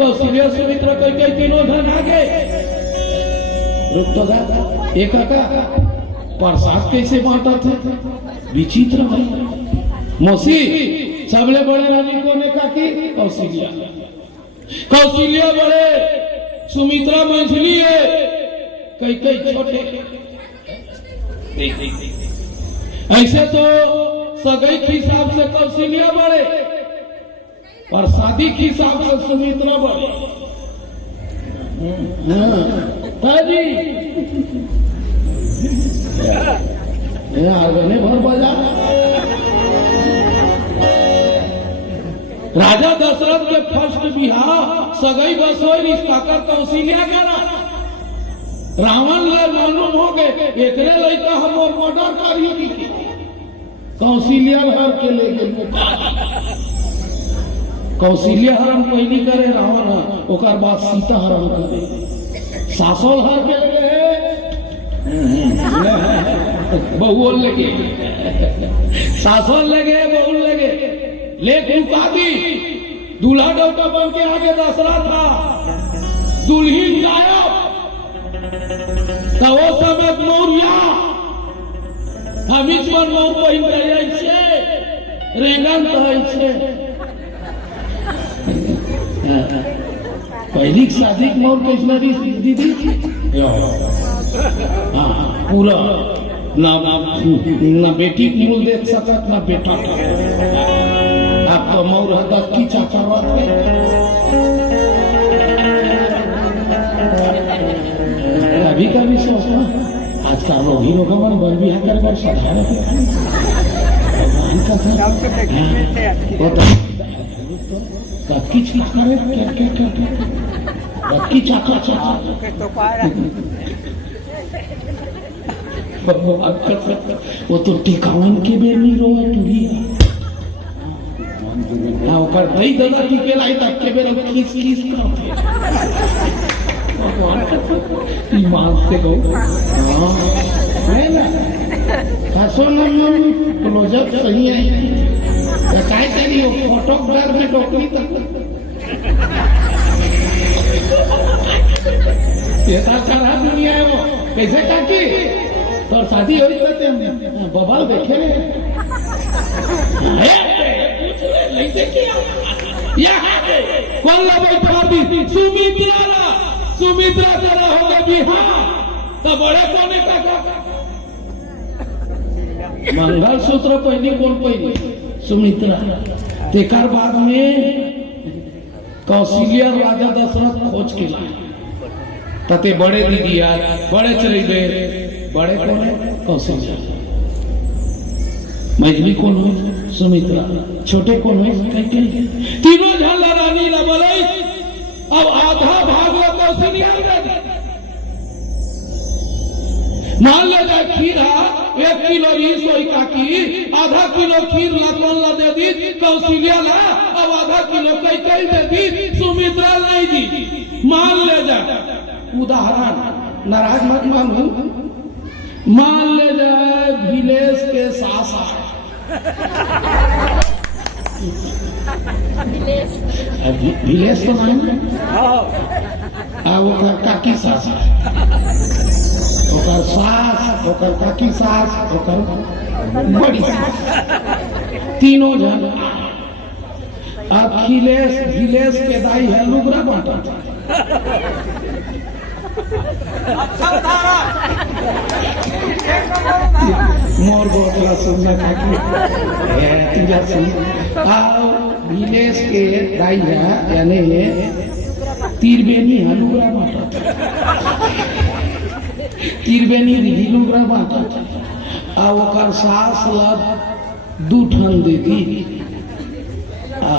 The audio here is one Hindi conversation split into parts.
कौशल्या सुमित्रा कई तीनों धन आगे रुक तो जा एक का प्रसाद कैसे बांटा थे विचित्र भाई मौसी सबले बड़े रानी कोने का की कौशल्या बड़े सुमित्रा मंझली है कई छोटे ऐसे तो सगाई के हिसाब से कौशल्या बड़े और शादी के हिसाब से सुमित्रा बड़े आगने भर बजा राजा दशरथ के फर्स्ट बिहार सगाई बसोई रिश्ता कर कौशल्या करा रावण ले मालूम हो गए एकरे लड़का हम और मर्डर करी की कौशल्या हर के ले गए कौशल्या हरण पहली करे रावण ओकर बाद सीता हरण करे सासोल हर के ले बहुल लगे सासोल लगे बहुल लगे लेकिन पादी दूल्हा डौका बन के आगे दसरा था दुल्हीन गायब तो वो समय मौर्या हमीच मन मौर पहिन रहे छे रेंगन कहै छे पहली शादी मौर कैसे दीदी हाँ पूरा ना बेटी मूल देख सकत ना बेटा आप तो मौर हद की चाकरवा थे अभी का भी सोचना आज का वो हीरो का मन बन भी है कर साधारण वो तो किच करे क्या चाका वो तो टिकावन के बेर नहीं रोए टूरी हाँ ओकर दई दला टिके लाई तक के बेर खींच करते ईमान से गो है ना खासो नाम क्लोजअप सही है काय करी हो फोटोग्राफ में टोकरी तक ये चढ़ा दुनिया है वो कैसे काकी तो शादी हो रही बबाल देखे कौन ला बैठा दी सुमित्रा जरा होगा जी हाँ तो बड़े कोने का मंगल सूत्र पहनी कौन पहनी सुमित्रा तेकर बाद में कौशल्या राजा दशरथ खोज के लाए तते बड़े दीदिया बड़े चले गए बड़े कौन है कौशल्या मझली कौन है सुमित्रा छोटे कौन है तीनों झल्ला रानी ला बोले अब आधा भाग कौशल्या मान ले जाए खीर 1 किलो सोई काकी आधा किलो खीर ला कौन ला दे दी कौशल्या ला अब आधा किलो कई दे दी सुमित्रा नहीं दी मान ले जा उदाहरण नाराज मत मानो मान ले जाए भिलेश के सास भिलेश तो नहीं वो काकी सास ओकर सास ओकर काकी सास ओकर बड़ी सास तीनों जन अब भिलेश के दाई है लुगरा बांटा मोर गोटला सुनना काकी तीजा सुन भिलेश के दाई है यानी तीरबेनी हलुगरा बांटा तीरबेनी हिलुगरा बांटा आ ओकर सास ला 2 ठन देती आ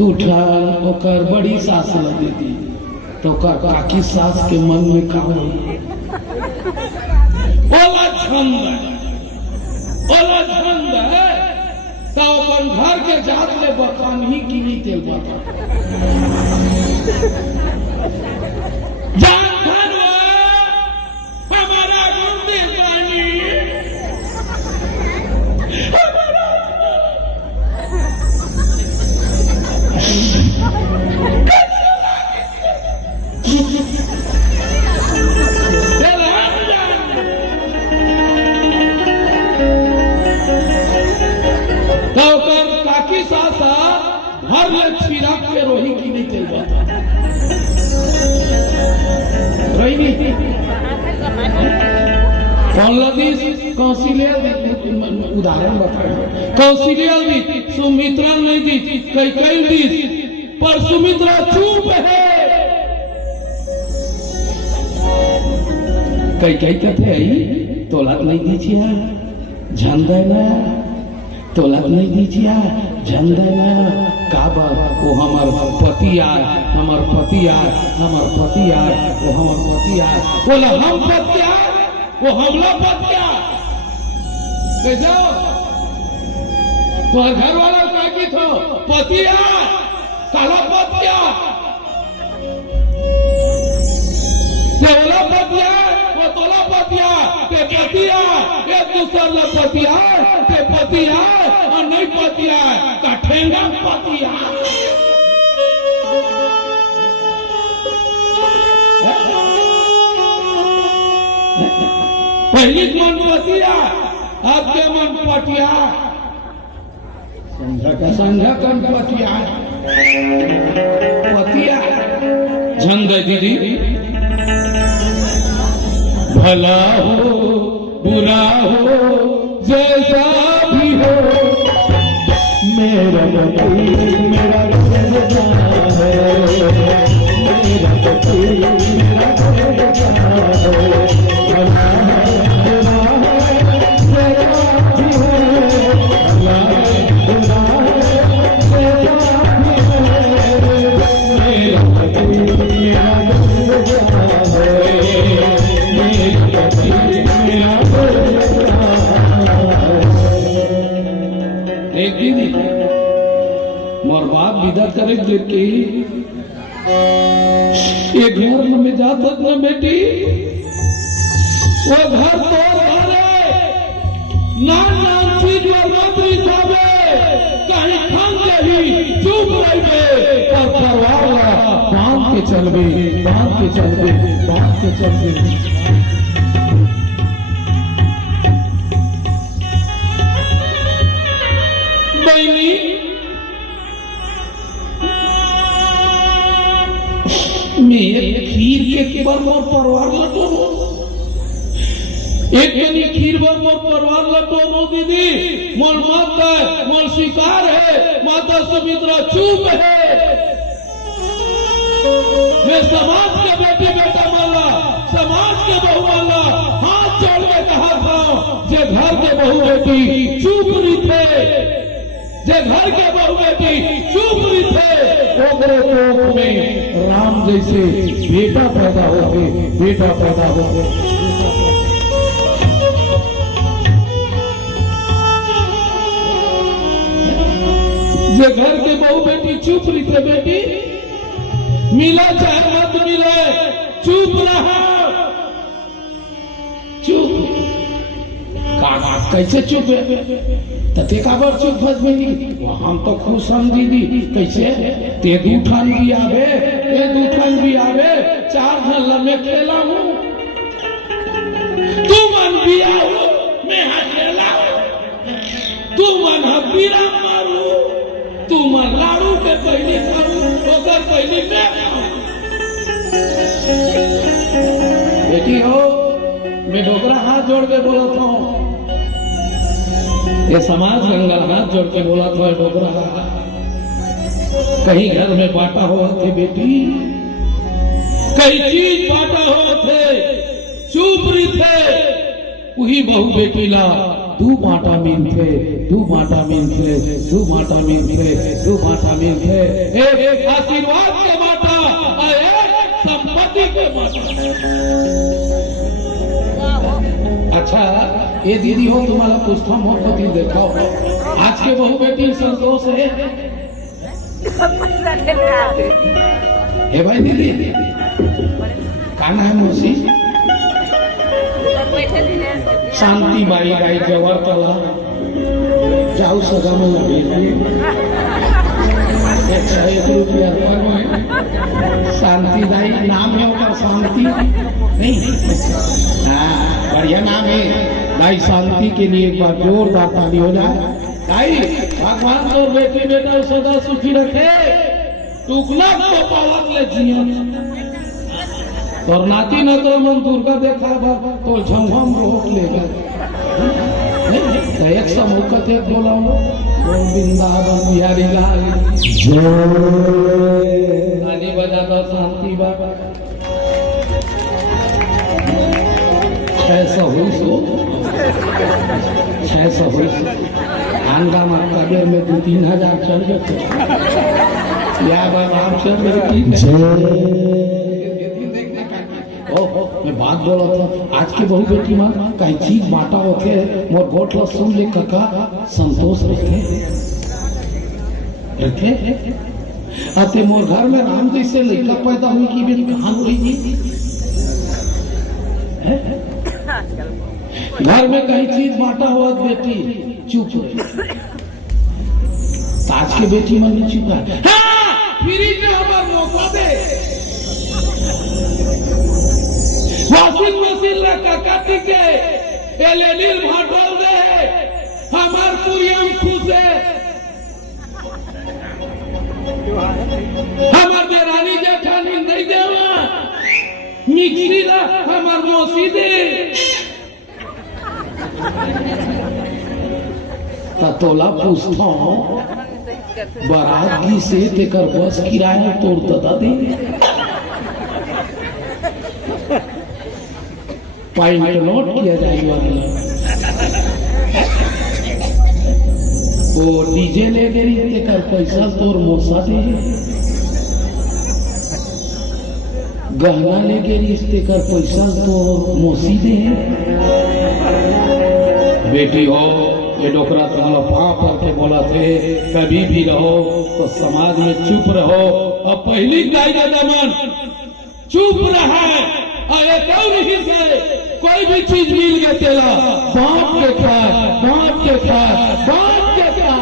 2 ठन ओकर बड़ी सास ला देती तो काकी सास के मन में का ओला छंद है तो अपन घर के जात ले बकान ही की नहीं तेल बता जान धन हमारा गुंदी रानी नहीं कौन लदीस कौशल्या उदाहरण बताए कौशल्या दी सुमित्रा नहीं दी कई दी पर सुमित्रा चुप है कई कहते आई तोलात नहीं दीजिए झंडा ना तोलात नहीं दीजिए झंडा ना काबा वो हमार पति आए हमार पति आए हमार पति आए वो हमार पति आए बोले हम पति आए वो हमला पति आए कैसे तो घर वाला क्या की थो पति आए काला पति आए तोला पति आए वो तोला पति आए ते पति आए एक दूसरे ला पति आए ते पति आए और नहीं पति आए का ठेंगा पति आए पहली मन पतिया अब के मन पटिया संघा कन पतिया पतिया झंग दीदी भला हो बुरा हो जैसा भी हो मेरा पति मेरा है मेरा पति मेरा है मोर बाप विदा करे के ये घर में जाता न बेटी वो घर तो घरे नान चीज और मंत्री जावे कहीं खान रही चुप रहे और परवार बांध के चलबे बांध के चलबे बांध के चलबे मेरे खीर के बार मोर परवार लटो एक कनी खीर बार मोर परवार लटो नो दीदी मोर माता मोर शिकार है माता सुमित्रा चुप है मैं समाज के बेटी बेटा माला समाज के बहू माला हाथ जोड़ के कहा था जे घर के बहू बेटी चुप रही थे जे घर के बहू बेटी चुप रही थे ओकरे कोख में राम जैसे बेटा पैदा होते बेटा पैदा होते जे घर के बहू बेटी चुप रही थे बेटी मिला चाहे मत मिले चुप रहा चुप कैसे चुप है ते काबर चुप फस में हम तो खुश हम दीदी कैसे ते दूठान भी आवे ते दूठान भी आवे चार घंटा में खेला हूँ तू मन भी आओ मैं खेला तू मन हबीरा मारू तू मन लाड़ू के पहले करूँ ओकर पहले मैं बेटी हो मैं डोकरा हाथ जोड़ के बोला था ये समाज गंगा हाथ जोड़ के बोला था डोकरा कहीं घर में बांटा हुआ थे बेटी कई चीज बांटा हुआ थे चुप रही थे वही बहू बेटी ला दू बांटा मिल थे दू बांटा मिल थे दू बांटा मिल थे दू बांटा मिल थे एक आशीर्वाद के बांटा और एक संपत्ति के बांटा अच्छा ये दीदी हो तुम्हारा पुस्तक हो पति देखाओ आज के बहू बेटी संतोष है भाई दीदी का नाम मौसी शांति बाई गाई जवर तला जाऊ सगा में लगे 101 रुपया शांति दाई नाम है उसका शांति नहीं हाँ बढ़िया नाम है भाई शांति के लिए एक बार जोरदार ताली हो जाए भाई भगवान तो बेटी बेटा सदा सुखी रखे टुकना तो पावत ले जिया और नाती न तो मन दुर्गा देखा बा तो झमझम रोक लेगा। एक समूह थे बोला वृंदावन बिहारी लाल ताली बजा दो शांति बाबा ऐसा हुई सो ऐसा हुई हंगामा कबीर में 2-3 चल गए या बाबा आप सब मैं बात बोला था आज के बहु बेटी माँ कहीं चीज बांटा होते मोर गोट ला सुन ले काका संतोष रखे आते मोर घर में राम जैसे लड़का पैदा हुई की बेटी कहाँ हुई थी घर में कहीं चीज बांटा हुआ बेटी चुप आज के बेटी मन नहीं चुप है फ्रिज में हमारा मौका दे वॉशिंग मशीन ला काका टिके एलईडी भाटल दे हमार पुरियम खुश है हमार देरानी जेठानी नहीं देवा मिक्सी ला हमार मौसी दे तोला पूछता हूँ बारात की से तेकर बस किराया तोड़ दता दे पॉइंट नोट किया जाएगा वो डीजे ले दे रही तेकर पैसा तोर मोसा दे गहना ले गए रिश्ते कर पैसा तोर मोसी दे बेटी हो ये डोकरा तुम्हारा पाप करके बोला थे कभी भी रहो तो समाज में चुप रहो और पहली गाय का दमन चुप रहा और ये क्यों नहीं से कोई भी चीज मिल गए तेरा बाप के खा बाप के खा बाप के खा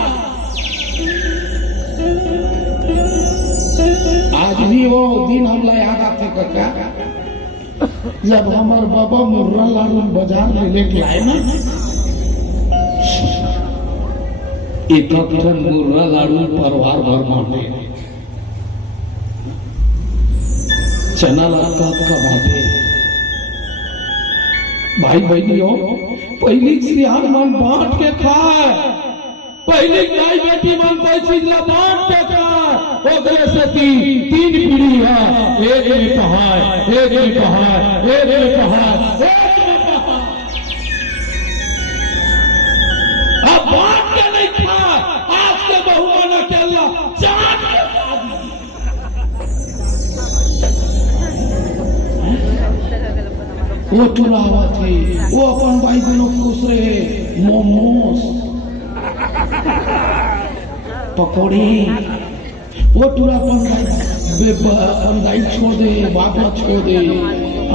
आज भी वो दिन हम याद आते काका जब हमारे बाबा मुर्रा लाडू बाजार में लेके आए ना एक मुर्रा लाडू परिवार भर बांटे चना का बांटे भाई बहनियों पहली सियार मन बांट के खाए पहली गाय बेटी मन कोई चीज ला बांट के खाए ओकरे से तीन पीढ़ी है एक में पहाड़ एक में पहाड़ एक में पहाड़ अब बांट के नहीं खाए आज के बहुआ न के अल्लाह चाट के वो टुलावा थे वो अपन भाई बहनों खुश रहे मोमोस पकौड़ी वो टुला अपन दाई छोड़ दे बाबा छोड़ दे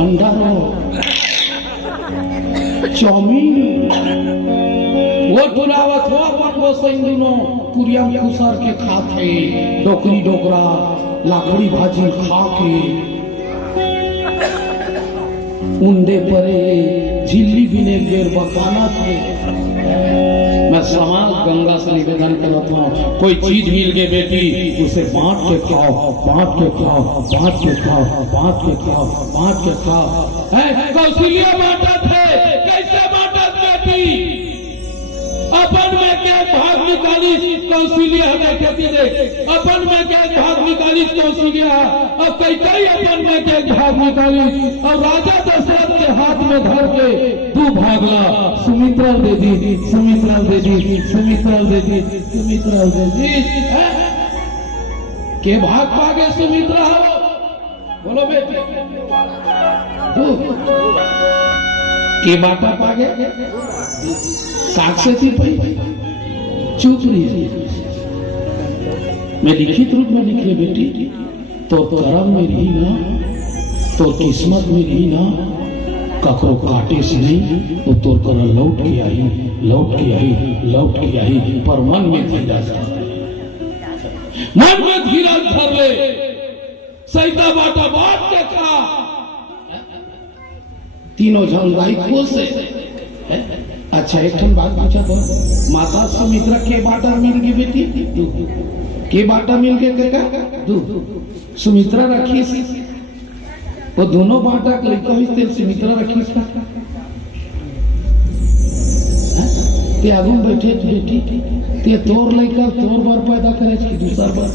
अंडा रो चाउमीन वो टुलावत हो अपन गोसाइन दोनों पुरिया खुसार के खाते डोकरी डोकरा लाकड़ी भाजी खा के उंडे परे झिल्ली विनेगर बकाना थे मैं समाज गंगा से निवेदन करता हूँ कोई चीज मिल गई बेटी उसे बांट के खाओ बांट के खाओ बांट के खाओ बांट के खाओ बांट के खाओ कौशल्या बांटा थे कैसे बांटा बेटी अपन में क्या भाग निकाली कौशल्या हमें खेती दे अपन में क्या भाग निकाली कौशल्या अब कई अपन में क्या भाग निकाली और राजा दशरथ के हाथ में धर के तू भागला सुमित्रा दे दी सुमित्रा दे दी सुमित्रा दे दी सुमित्रा दे दी के भाग पागे सुमित्रा हो बोलो बेटी के बाटा पागे कागसे थी पही चुप रही मैं लिखित रूप में लिख रही बेटी तो कर्म में रही ना तो किस्मत में रही ना ककरो काटे से नहीं वो तो कर लौट के आई लौट के आई लौट के आई पर मन में धीरज मन में धीरज धर ले सैदा बाटा बात के खा तीनों जन भाई खुश है अच्छा एक बात पूछा तो माता सुमित्रा के बाटा मिल गई बेटी के बाटा मिल गए का सुमित्रा रखी वो दोनों बाटा के लड़का ही तेरे सुमित्रा रखी इसका ते आगू में बैठे बेटी ते तोर लड़का तोर बार पैदा करे कि दूसरा बार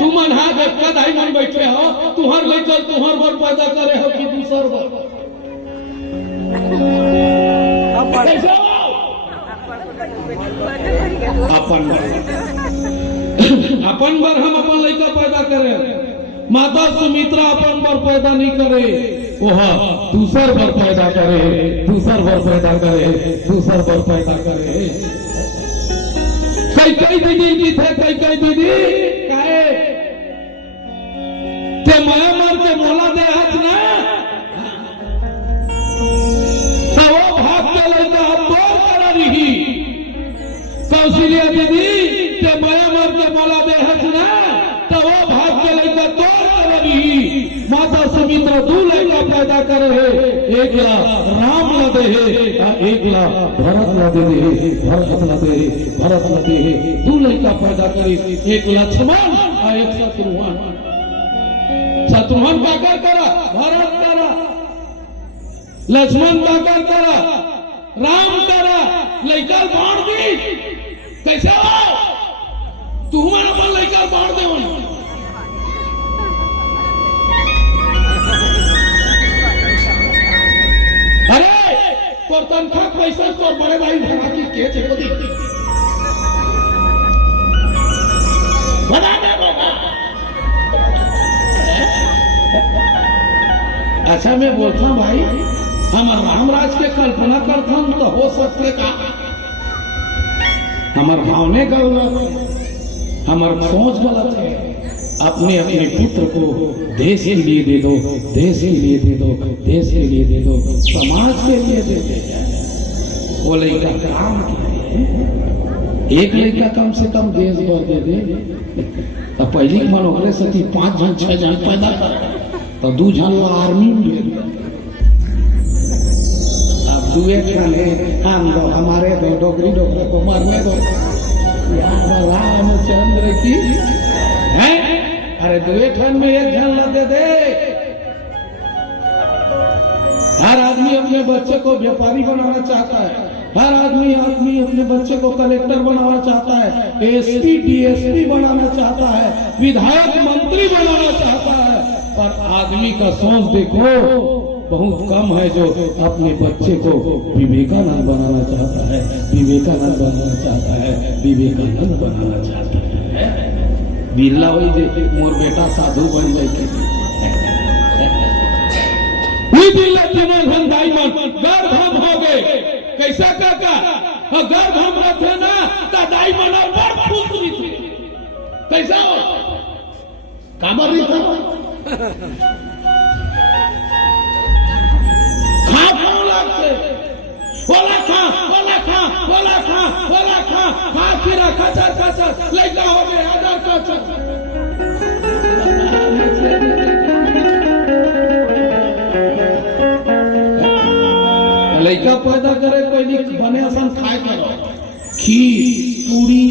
तुम अनहा देखा दाई मन बैठे हो तुहर लड़का तुहर बार पैदा करे हो कि दूसरा बार अपन बार हम अपन लड़का पैदा करे माता सुमित्रा अपन बार पैदा नहीं करे वह दूसर बार पैदा करे दूसर बार पैदा करे दूसर बार पैदा करे कई कई दीदी की थे कई दीदी काहे ते माया मार के मोला दे हाथ ना तो वो भाग के लड़का तोड़ कर रही कौशल्या दीदी ते माया मार के मोला दे हाथ ना तो वो भाग के लड़का तोड़ कर रही माता सुमित्रा दो लड़का पैदा कर रहे एक ला राम ला दे एक ला भरत ला दे भरत ला दे भरत ला दे दो लड़का पैदा करी एक लक्ष्मण और एक शत्रुघ्न शत्रुघ्न का करा भरत करा लक्ष्मण का करा राम करा लड़का बांट दी कैसे हो तू अपन लड़का बांट दे अरे तोर तनखा पैसा तोर बड़े भाई भरा की के चेको दी बता दे अच्छा मैं बोलता हूँ भाई हम रामराज के कल्पना करता हूँ तो हो सकते का हमार भावने गलत हमार सोच गलत है अपने अपने पुत्र को देश के लिए दे दो देश के लिए दे दो देश के लिए दे दो समाज के लिए दे दो वो लड़का काम एक लड़का कम से कम देश भर दे दे तो पहली मन ओकरे सती 5 जन 6 जन पैदा कर तो 2 जन आर्मी में दे अब 2 जन हम दो हमारे दो डोगरी को मारने दो यार रामचंद्र की है अरे 2 जन में 1 जन लगे दे हर आदमी अपने बच्चे को व्यापारी बनाना चाहता है हर आदमी अपने बच्चे को कलेक्टर बनाना चाहता है एसपी डीएसपी बनाना चाहता है विधायक मंत्री बनाना चाहता है पर आदमी का सोच देखो बहुत कम है जो अपने बच्चे को विवेकानंद बनाना चाहता है विवेकानंद बनाना चाहता है विवेकानंद बनाना चाहता है बिरला वही दे मोर बेटा साधु बन जाए तीनों धन भाई मन गर्भ हम हो गए कैसा काका गर्भ हम रखे ना तो दाई मना बड़ खुश हुई थी कैसा हो कामर नहीं था खा कौन लगते बोला खा बोला खा बोला खा बोला खा खा खीरा खचर खचर लड़का हो गए आदर खचर लड़का पैदा करे पहले बने आसान खाए करो खीर पूरी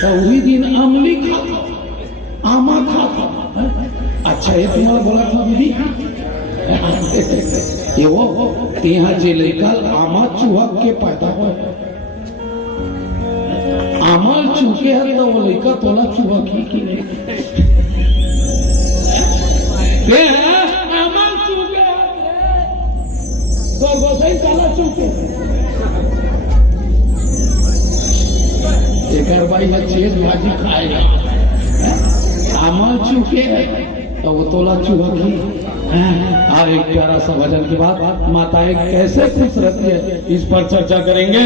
तो वही दिन अमली खाता आमा खाता अच्छा ये तुम्हारा बोला था दीदी ये वो यहाँ जे लड़का आमा चूहा के पैदा हो आमल चूके है तो वो लड़का तोला चूहा की नहीं आमल चूके तो गोसाई काला चूके एक भाई चीज भाजी खाएगा आमल चूके तो वो तोला चूहा की एक प्यारा सा भजन के बाद माताएं कैसे खुश रहती है इस पर चर्चा करेंगे।